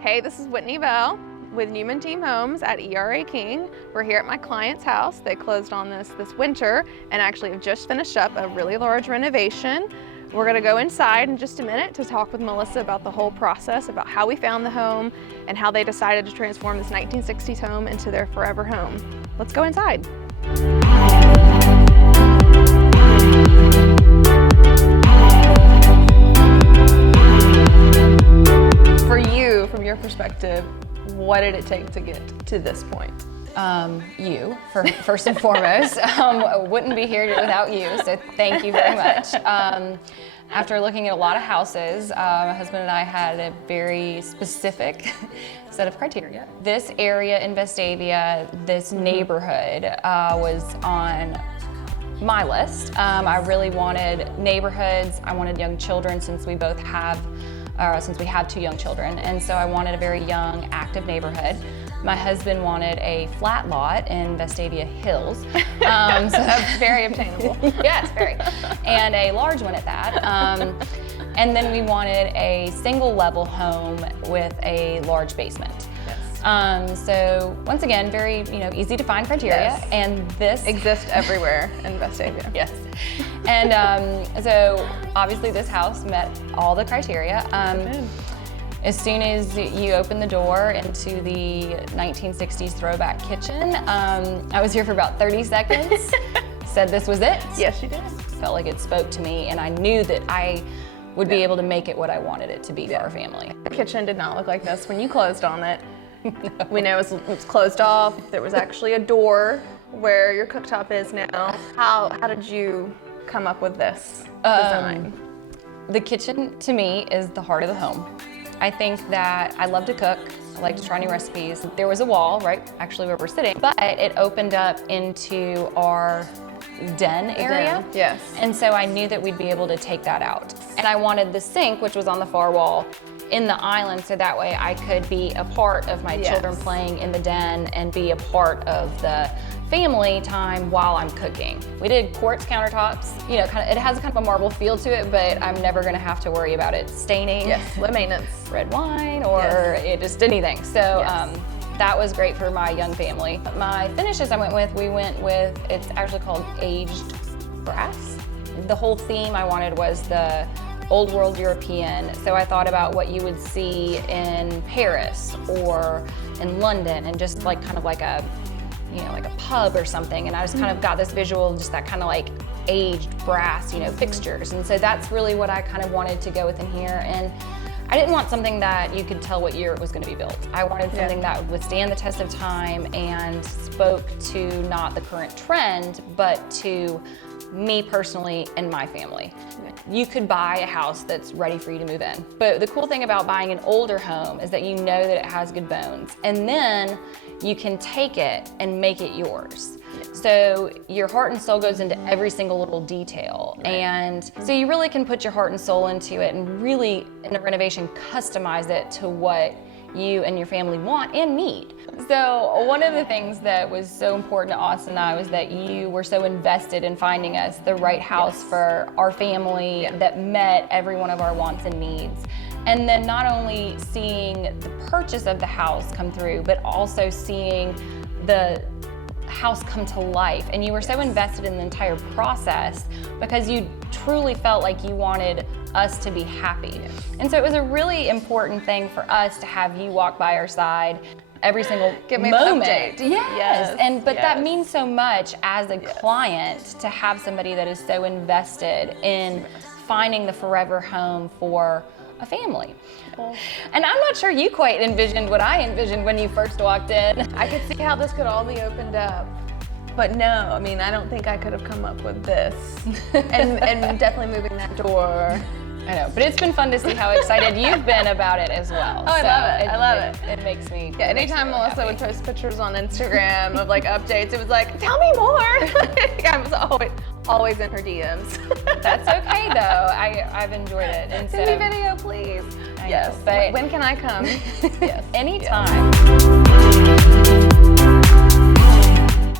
Hey, this is Whitney Bell with Newman Team Homes at ERA King. We're here at my client's house. They closed on this winter and actually have just finished up a really large renovation. We're gonna go inside in just a minute to talk with Melissa about the whole process, about how we found the home and how they decided to transform this 1960s home into their forever home. Let's go inside. For you, from your perspective, what did it take to get to this point? First and foremost. Wouldn't be here without you, so thank you very much. After looking at a lot of houses, my husband and I had a very specific set of criteria. This area in Vestavia, this neighborhood was on my list. I really wanted neighborhoods. I wanted young children since we have two young children, and so I wanted a very young, active neighborhood. My husband wanted a flat lot in Vestavia Hills. So That's very obtainable. yes, very. And a large one at that. And then we wanted a single level home with a large basement. Yes. So once again, very easy to find criteria. Yes. And this Exists everywhere in Vestavia. Yes. And so obviously this house met all the criteria. As soon as you open the door into the 1960s throwback kitchen, I was here for about 30 seconds, said this was it. Yes, you did. Felt like it spoke to me, and I knew that I would be able to make it what I wanted it to be for our family. The kitchen did not look like this when you closed on it. No. We know it was closed off. There was actually a door where your cooktop is now. How did you come up with this design? The kitchen, to me, is the heart of the home. I think that I love to cook. I like to try new recipes. There was a wall, right, actually where we're sitting, but it opened up into our den area. Yes. And so I knew that we'd be able to take that out. And I wanted the sink, which was on the far wall, in the island, so that way I could be a part of my children playing in the den and be a part of the family time while I'm cooking. We did quartz countertops. It has kind of a marble feel to it, but I'm never gonna have to worry about it staining. Yes, low maintenance. Red wine or just anything. So that was great for my young family. My finishes we went with, it's actually called aged brass. The whole theme I wanted was the old world European. So I thought about what you would see in Paris or in London, and just like kind of like a pub or something. And I just kind of got this visual, just that kind of like aged brass, fixtures. And so that's really what I kind of wanted to go with in here. And I didn't want something that you could tell what year it was going to be built. I wanted something that would withstand the test of time and spoke to not the current trend, but to me personally and my family. You could buy a house that's ready for you to move in. But the cool thing about buying an older home is that you know that it has good bones. And then you can take it and make it yours. So your heart and soul goes into every single little detail. Right. And so you really can put your heart and soul into it and really, in a renovation, customize it to what you and your family want and need. So one of the things that was so important to Austin and I was that you were so invested in finding us the right house for our family that met every one of our wants and needs. And then not only seeing the purchase of the house come through, but also seeing the house come to life. And you were so invested in the entire process because you truly felt like you wanted us to be happy. And so it was a really important thing for us to have you walk by our side every single moment. But that means so much as a client to have somebody that is so invested in finding the forever home for a family. And I'm not sure you quite envisioned what I envisioned when you first walked in. I could see how this could all be opened up. But no, I don't think I could have come up with this. and definitely moving that door. I know, but it's been fun to see how excited you've been about it as well. Oh, I love it. I love it. It makes me. Yeah, anytime Melissa would post pictures on Instagram of like updates, it was like, tell me more. I was always in her DMs. That's okay though. I've enjoyed it. And send me video, please. Yes, but when can I come? Yes, anytime.